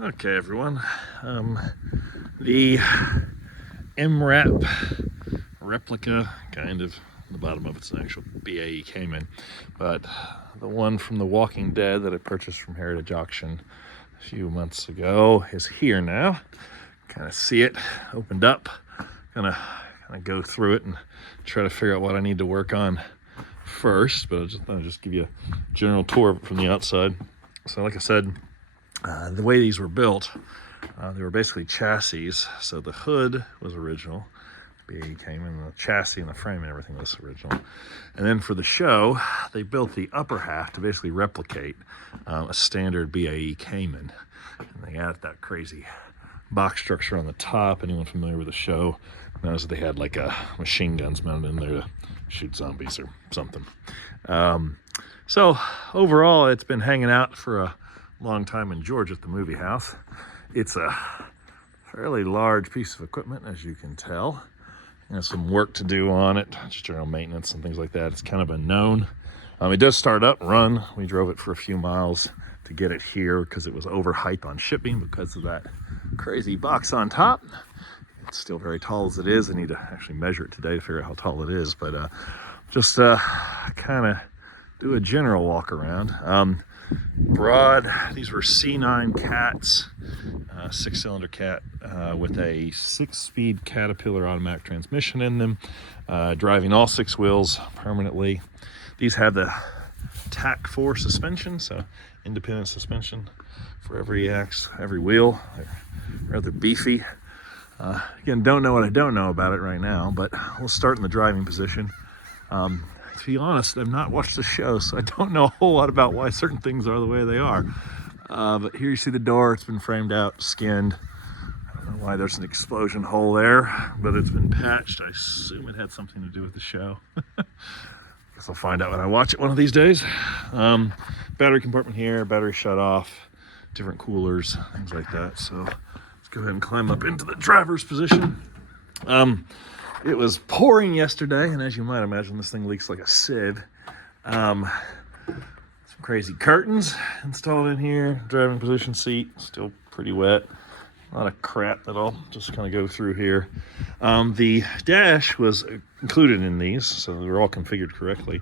Okay, everyone. The MRAP replica, kind of, the bottom of it's an actual BAE Cayman, but the one from The Walking Dead that I purchased from Heritage Auction a few months ago is here now. Kind of see it opened up. Gonna go through it and try to figure out what I need to work on first, but I'll just give you a general tour of it from the outside. So like I said, the way these were built, they were basically chassis. So the hood was original, BAE Cayman, the chassis and the frame and everything was original. And then for the show, they built the upper half to basically replicate a standard BAE Cayman. And they added that crazy box structure on the top. Anyone familiar with the show knows that they had like machine guns mounted in there to shoot zombies or something. So overall, it's been hanging out for a long time in Georgia at the movie house. It's a fairly large piece of equipment, as you can tell. There's some work to do on it, just general maintenance and things like that. It's kind of unknown. It does start up and run. We drove it for a few miles to get it here because it was overhyped on shipping because of that crazy box on top. It's still very tall as it is. I need to actually measure it today to figure out how tall it is, but just kind of do a general walk around. Broad, these were C9 cats, 6-cylinder cat with a 6-speed Caterpillar automatic transmission in them, driving all 6 wheels permanently. These have the TAC 4 suspension, so independent suspension for every wheel. They're rather beefy. Again, don't know what I don't know about it right now, but we'll start in the driving position. To be honest, I've not watched the show, so I don't know a whole lot about why certain things are the way they are. But here you see the door. It's been framed out, skinned. I don't know why there's an explosion hole there, but it's been patched. I assume it had something to do with the show. Guess I'll find out when I watch it one of these days. Battery compartment here, battery shut off, different coolers, things like that. So let's go ahead and climb up into the driver's position. It was pouring yesterday, and as you might imagine, this thing leaks like a sieve. Some crazy curtains installed in here. Driving position seat, still pretty wet. A lot of crap that I'll just kind of go through here. The dash was included in these, so they were all configured correctly.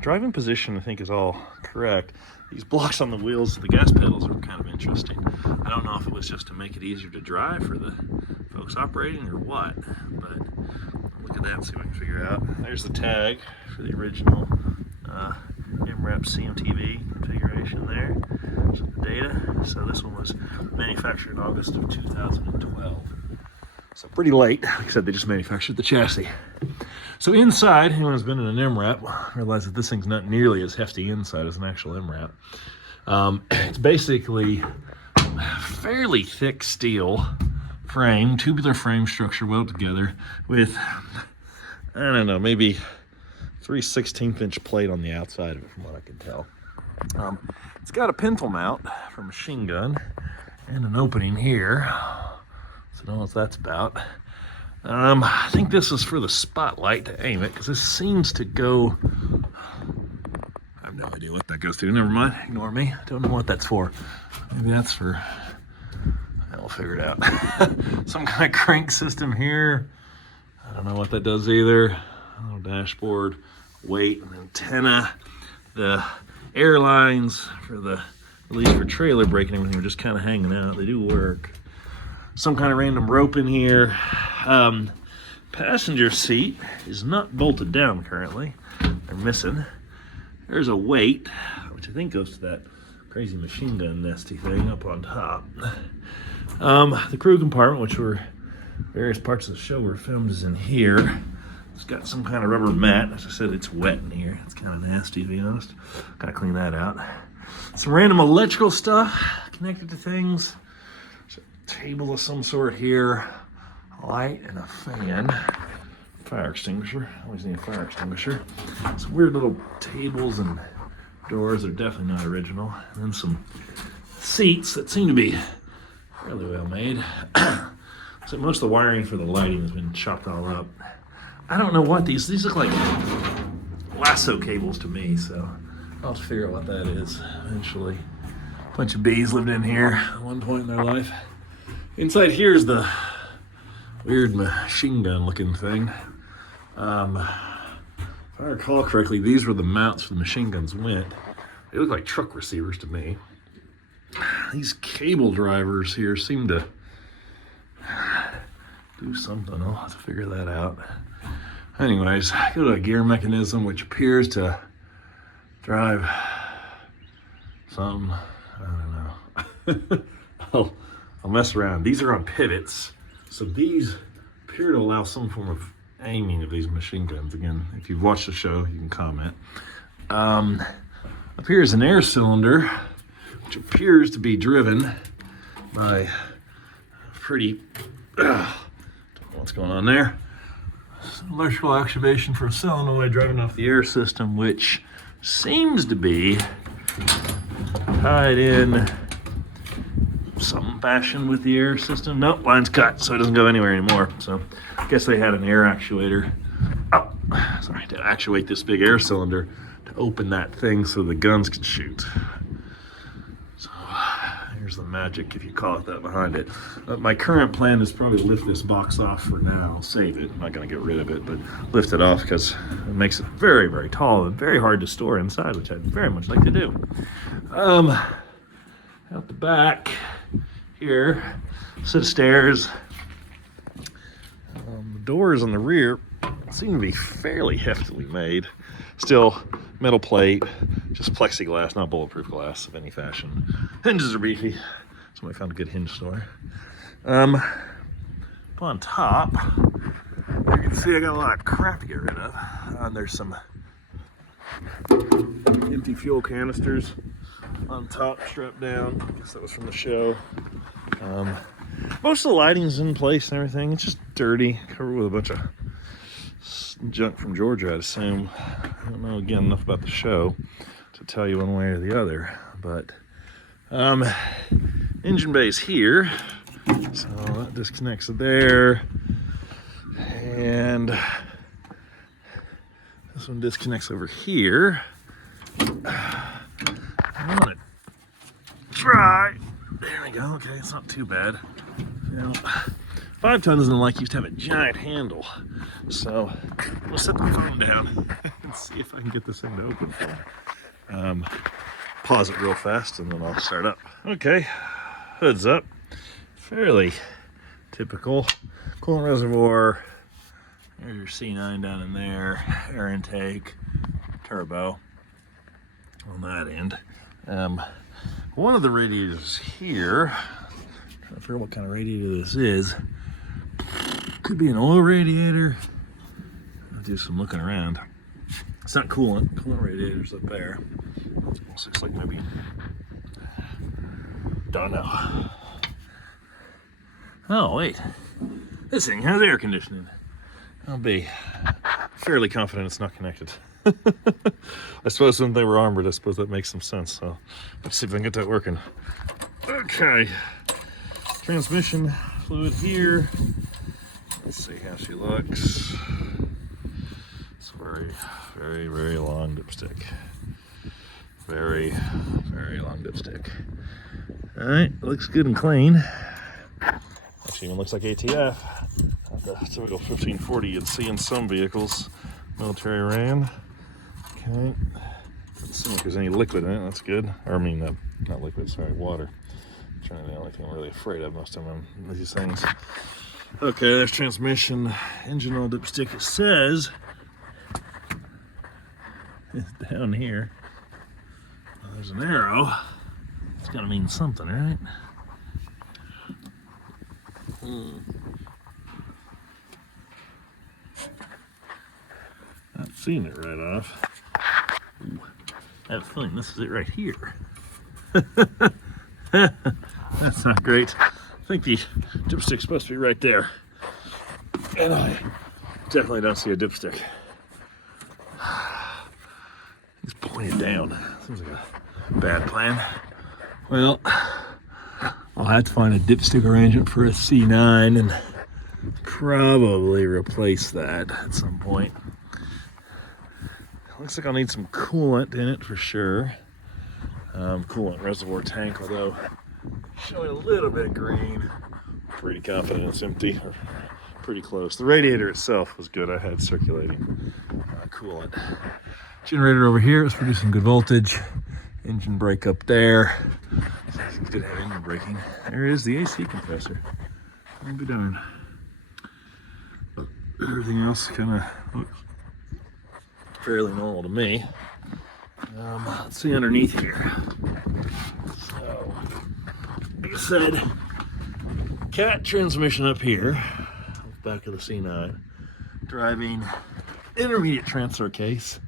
Driving position, I think, is all correct. These blocks on the wheels, the gas pedals, are kind of interesting. I don't know if it was just to make it easier to drive for the folks operating or what, but look at that and see what I can figure out. There's the tag for the original MRAP CMTV configuration there. There's the data. So this one was manufactured in August of 2012. So pretty late. Like I said, they just manufactured the chassis. So inside, anyone who's been in an MRAP realizes that this thing's not nearly as hefty inside as an actual MRAP. It's basically fairly thick steel frame, tubular frame structure welded together with, I don't know, maybe 3/16-inch plate on the outside of it, from what I can tell. It's got a pintle mount for machine gun and an opening here. So I don't know what that's about. I think this is for the spotlight to aim it, because this seems to go, I have no idea what that goes to. Never mind, ignore me. Don't know what that's for. Maybe that's for, I'll figure it out. Some kind of crank system here. I don't know what that does either. Dashboard, weight, and antenna. The airlines for the release for trailer brake and everything are just kind of hanging out. They do work. Some kind of random rope in here. Passenger seat is not bolted down currently. They're missing. There's a weight, which I think goes to that crazy machine gun nesty thing up on top. The crew compartment, which were various parts of the show were filmed, is in here. It's got some kind of rubber mat. As I said, it's wet in here. It's kind of nasty, to be honest. Gotta clean that out. Some random electrical stuff connected to things. Table of some sort here, light and a fan, fire extinguisher. Always need a fire extinguisher. Some weird little tables and doors that are definitely not original. And then some seats that seem to be fairly well made. So most of the wiring for the lighting has been chopped all up. I don't know what these look like lasso cables to me, so I'll have to figure out what that is eventually. bunch of bees lived in here at one point in their life. Inside here is the weird machine gun looking thing. If I recall correctly, these were the mounts for the machine guns went. They look like truck receivers to me. These cable drivers here seem to do something. I'll have to figure that out. Anyways, go to a gear mechanism which appears to drive something. I don't know. I'll mess around. These are on pivots, so these appear to allow some form of aiming of these machine guns. Again, if you've watched the show, you can comment. Up here is an air cylinder, which appears to be driven by pretty, don't know what's going on there. Electrical activation for a solenoid driving off the air system, which seems to be tied in some fashion with the air system. Nope, line's cut, so it doesn't go anywhere anymore. So I guess they had an air actuator, to actuate this big air cylinder to open that thing so the guns can shoot. So here's the magic, if you call it that, behind it. My current plan is probably to lift this box off for now. I'll save it. I'm not going to get rid of it, but lift it off because it makes it very, very tall and very hard to store inside, which I'd very much like to do. Out the back here, set of stairs. The doors on the rear seem to be fairly heftily made. Still metal plate, just plexiglass, not bulletproof glass of any fashion. Hinges are beefy. Somebody found a good hinge store. Up on top, you can see I got a lot of crap to get rid of. There's some empty fuel canisters on top, strapped down. I guess that was from the show. Most of the lighting's in place and everything. It's just dirty, covered with a bunch of junk from Georgia, I'd assume. I don't know, again, enough about the show to tell you one way or the other, but engine bay's here, so that disconnects there, and this one disconnects over here. I want to try. There we go. Okay, it's not too bad. Now, 5 ton doesn't like used to have a giant handle, so I'm gonna set the phone down and see if I can get this thing to open for me. Pause it real fast and then I'll start up. Okay, hood's up. Fairly typical. Coolant reservoir. There's your C9 down in there. Air intake, turbo on that end. One of the radiators here, trying to figure out what kind of radiator this is. Could be an oil radiator. I'll do some looking around. It's not coolant. Coolant radiator's up there. Almost looks like maybe, don't know. Oh wait, this thing has air conditioning. I'll be fairly confident it's not connected. I suppose when they were armored, I suppose that makes some sense. So let's see if I can get that working. Okay, transmission fluid here. Let's see how she looks. It's very, very, very long dipstick. Very, very long dipstick. All right, looks good and clean. Actually, even looks like ATF. The typical 1540 you'd see in some vehicles. Military ran. Okay. Doesn't seem like there's any liquid in it. That's good. Or I mean, not liquid. Sorry, water. I'm trying to be the only thing I'm really afraid of most of them. These things. Okay, there's transmission, engine oil dipstick. It says it's down here. There's an arrow. It's got to mean something, right? Not seeing it right off. Ooh, I have a feeling this is it right here. That's not great. I think the dipstick's supposed to be right there. And I definitely don't see a dipstick. It's pointed down. Seems like a bad plan. Well, I'll have to find a dipstick arrangement for a C9 and probably replace that at some point. Looks like I'll need some coolant in it for sure. coolant reservoir tank, although showing a little bit green. Pretty confident it's empty, or pretty close. The radiator itself was good. I had circulating coolant. Generator over here is producing good voltage. Engine brake up there. So it's good to have engine braking. There is the AC compressor. I'll be darned. But everything else kind of looks fairly normal to me. Let's see underneath here. So, like I said, cat transmission up here, back of the C9, driving intermediate transfer case.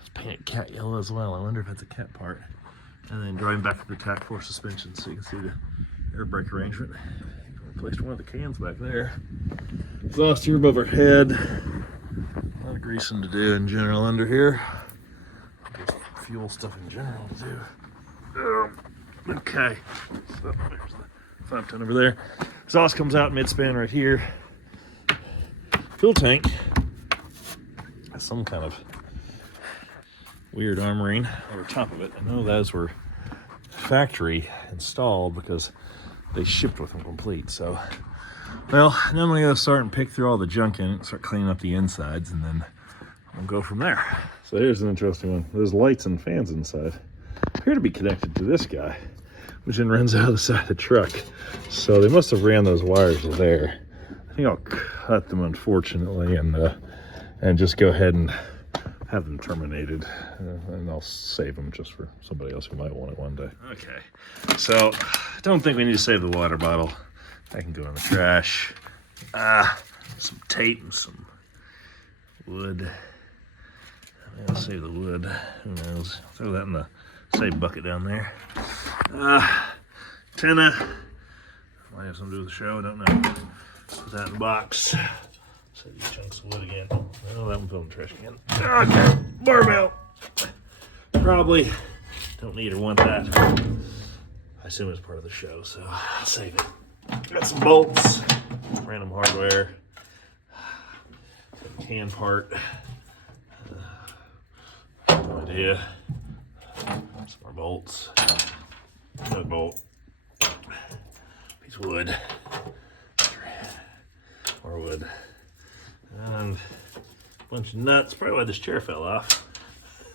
It's painted cat yellow as well. I wonder if that's a cat part. And then driving back to the TAC 4 suspension, so you can see the air brake arrangement. Replaced one of the cans back there. Exhaust here above our head. A lot of greasing to do in general under here. Just fuel stuff in general to do. Okay, so there's the 5 ton over there. Exhaust comes out mid-span right here. Fuel tank has some kind of weird armoring over top of it. I know those were factory installed because they shipped with them complete. So, well, now I'm gonna go start and pick through all the junk in it, start cleaning up the insides, and then we'll go from there. So here's an interesting one. There's lights and fans inside. Appear to be connected to this guy, which then runs out of the side of the truck. So they must have ran those wires there. I think I'll cut them, unfortunately, and just go ahead and have them terminated, and I'll save them just for somebody else who might want it one day. Okay, so I don't think we need to save the water bottle. That can go in the trash. Some tape and some wood. I'll save the wood. Who knows? Throw that in the save bucket down there. Antenna. Might have something to do with the show. I don't know. Put that in the box. So these chunks of wood again. Oh, that one fell in the trash again. Okay, barbell. Probably don't need or want that. I assume it's part of the show, so I'll save it. Got some bolts, random hardware, can part. No idea. Some more bolts. Another bolt. Piece of wood. More wood. And a bunch of nuts. Probably why this chair fell off.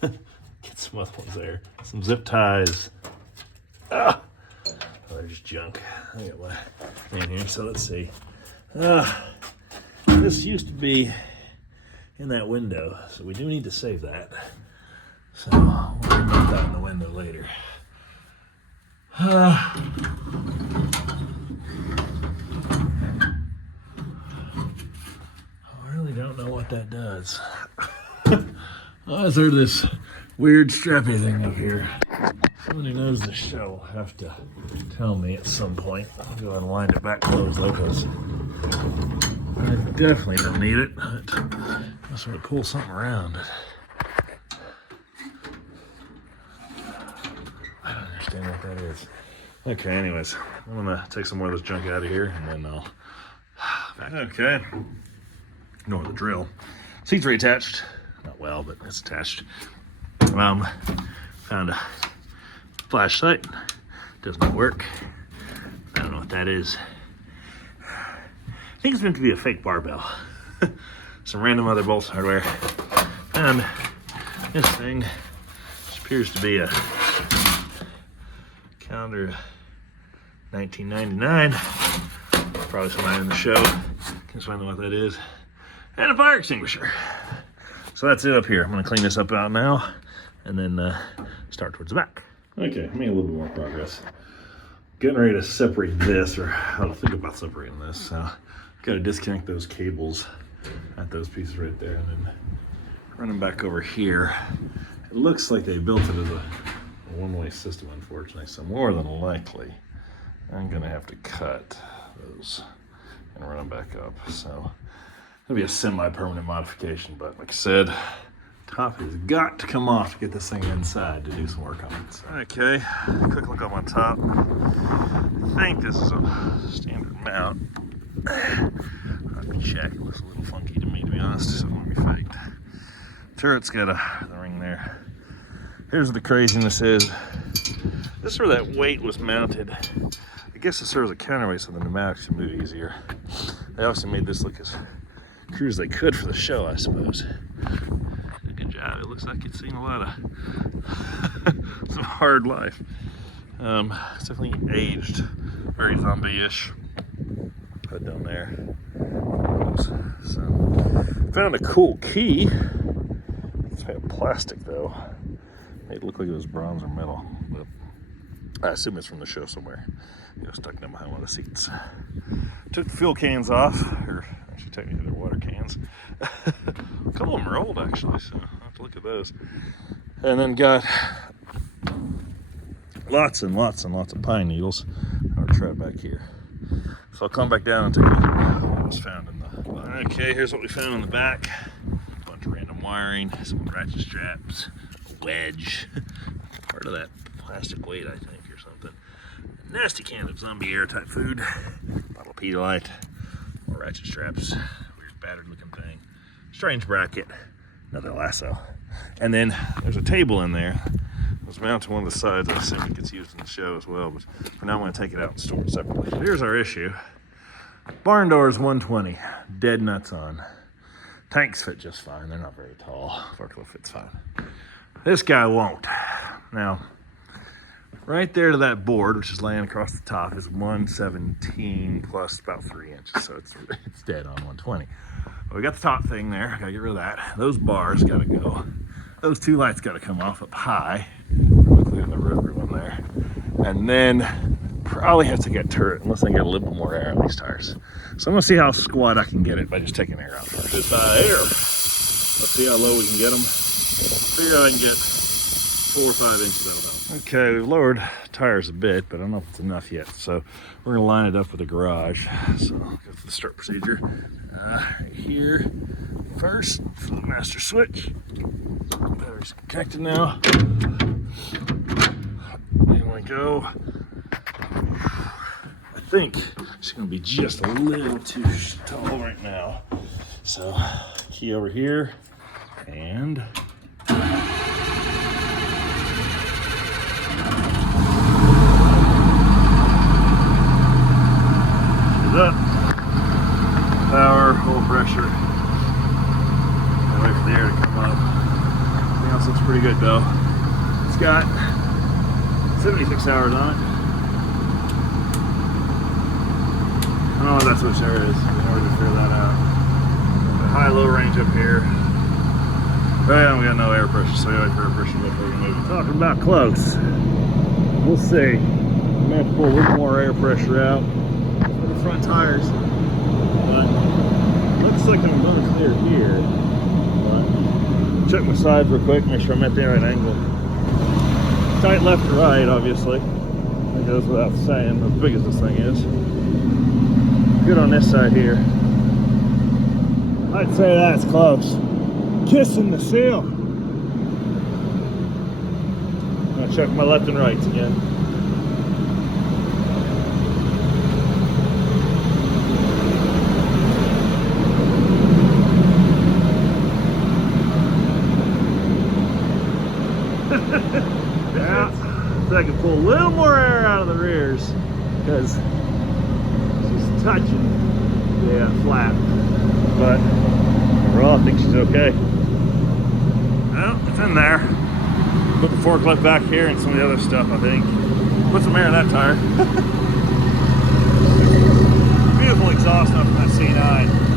Get some other ones there. Some zip ties. Oh, they're just junk. I got my thing here. So let's see. This used to be in that window, so we do need to save that. So we'll worry about that in the window later. Don't know what that does. Is there this weird strappy thing up here? Someone who knows the show will have to tell me at some point. I'll go and wind it back closed though, because I definitely don't need it. I'll sort of pull something around it. I don't understand what that is. Okay, anyways, I'm gonna take some more of this junk out of here, and then I'll back. Okay. Ignore the drill. Seat's reattached. Not well, but it's attached. Found a flashlight. Does not work. I don't know what that is. I think it's meant to be a fake barbell. Some random other bolts hardware. And this thing, which appears to be a calendar 1999. Probably somebody in the show can find out what that is. And a fire extinguisher. So that's it up here. I'm gonna clean this up out now and then start towards the back. Okay, I made a little bit more progress. Getting ready to separate this, or how to think about separating this. So gotta disconnect those cables at those pieces right there and then run them back over here. It looks like they built it as a one-way system, unfortunately, so more than likely I'm gonna have to cut those and run them back up. So it'll be a semi-permanent modification, but like I said, top has got to come off to get this thing inside to do some work on it. So, okay, quick look up on top. I think this is a standard mount. I'll have to check. It looks a little funky to me, to be honest, so it won't be faked. Turret's got the ring there. Here's what the craziness is. This is where that weight was mounted. I guess it serves a counterweight so the pneumatics can move easier. They obviously made this look as crude as they could for the show, I suppose. Good job. It looks like it's seen a lot of some hard life. It's definitely aged, very zombie-ish. Put it down there. So, found a cool key. It's made of plastic though. Made it look like it was bronze or metal, but I assume it's from the show somewhere. Stuck down behind one of the seats. Took the fuel cans off, or actually technically they're water cans. A couple of them are old actually, so I'll have to look at those. And then got lots and lots and lots of pine needles. I'll try it back here. So I'll come back down and take a look at what was found in the... Okay, here's what we found in the back. A bunch of random wiring, some ratchet straps, a wedge, part of that plastic weight, I think, or something. A nasty can of zombie air type food, bottle of Pedialyte, more ratchet straps, weird battered looking thing, strange bracket, another lasso. And then there's a table in there. It was mounted to one of the sides. I assume it gets used in the show as well, but for now I'm going to take it out and store it separately. So here's our issue. Barn doors 120, dead nuts on. Tanks fit just fine, they're not very tall. Forklift fits fine. This guy won't. Now, right there to that board, which is laying across the top, is 117 plus about 3 inches, so it's dead on 120. Well, we got the top thing there, gotta get rid of that. Those bars gotta go. Those two lights gotta come off up high. Clear the rotary one there. And then probably have to get turret unless I can get a little bit more air on these tires. So I'm gonna see how squat I can get it by just taking air out first. Just air. Let's see how low we can get them. Figure I can get 4 or 5 inches out of them. Okay, we've lowered tires a bit, but I don't know if it's enough yet. So we're gonna line it up with the garage. So I'll go through the start procedure. Right here first for the master switch. Battery's connected now. Here we go. I think it's going to be just a little too tall right now. So, key over here, and she's up. Power, full pressure. Wait for the air to come up. Everything else looks pretty good though. It's got 76 hours on it. I don't know what that switch there is in order to figure that out. The high-low range up here. Oh yeah, we got no air pressure, so we wait for air pressure before we move it. Talking about close. We'll see. I'm gonna have to pull a little more air pressure out for the front tires. But looks like I'm running clear here. But check my sides real quick, make sure I'm at the right angle. Tight left to right, obviously. That goes without saying, as big as this thing is. Good on this side here. I'd say that's close. Kissing the seal. I'm gonna check my left and rights again. Yeah, so I can pull a little more air out of the rears because she's touching the flap, but overall I think she's okay. Well, it's in there. Put the forklift back here and some of the other stuff, I think. Put some air in that tire. Beautiful exhaust off from that C9.